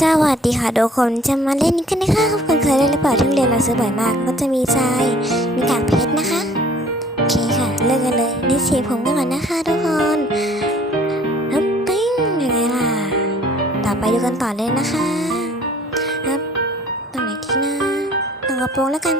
สวัสดีค่ะทุกคนจะมาเล่นกันนะคะคุณเคยเล่นหรือเปล่าที่โรงเรียนเราซื้อบ่อยมาก ก็จะมีทรายมีกากเพชรนะคะโอเคค่ะเริ่มกันเลยนี่สีผมกันก่อนนะคะทุกคนฮับปิ้งยังไงล่ะต่อไปดูกันต่อเลยนะคะฮับตรงไหนทีนะตรงกระโปรงแล้วกัน